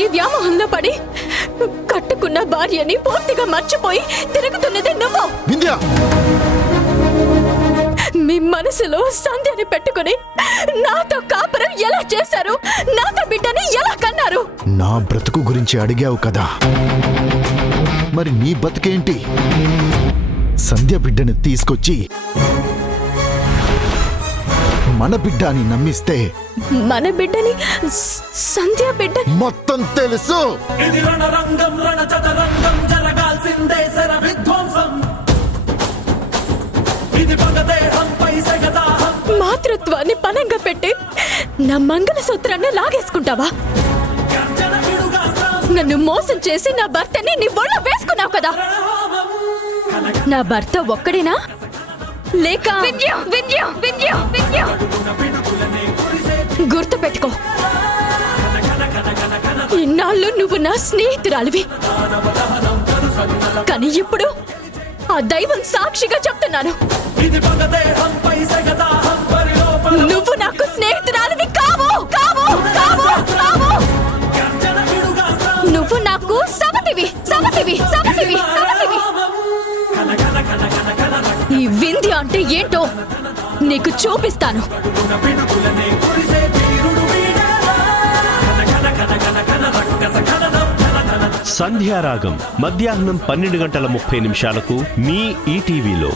స్త్రీ వ్యామోహంలో పడి కట్టుకున్న భార్యని పూర్తిగా మర్చిపోయి తిరుగుతున్నది నువ్వు. వింధ్య, మీ మనసులో సంధ్యని పెట్టుకుని నాతో కాపురం ఎలా చేశారు, నాతో బిడ్డని ఎలా కన్నారు? నా బ్రతుకు గురించి అడిగావు కదా, మరి నీ బతుకేంటి? సంధ్య బిడ్డని తీసుకొచ్చి మన బిడ్డ అని నమ్మిస్తే మన బిడ్డని సంధ్య బిడ్డ మొత్తం తెలుసు. ఇది రణరంగం, రణచదరంగం, జరగాల్సిందే శర విధ్వంసం. ఇది పగదేహంపై సగదాహం. మాతృత్వాన్ని పనంగా పెట్టి నా మంగళసూత్రాన్ని లాగేసుకుంటావా? గర్జన పిడుగాస్త్రం. నన్ను మోసం చేసి నా భర్తని నీ ఒళ్ళో వేసుకున్నావు కదా. నా భర్త ఒక్కడేనా లేక గుర్తు పెట్టుకో, ఇన్నాళ్ళు నువ్వు నా స్నేహితురాలివి, కానీ ఇప్పుడు ఆ దైవం సాక్షిగా చెప్తున్నాను, నువ్వు నాకు స్నేహితురాలివి కావు కావు కావు కావు. నువ్వు నాకు సమతివి సమతివి సమతివి సమతివి. ఈ వింధ్య అంటే ఏంటో నీకు చూపిస్తాను. సంధ్యారాగం మధ్యాహ్నం 12:30 మీ ఈటీవీలో.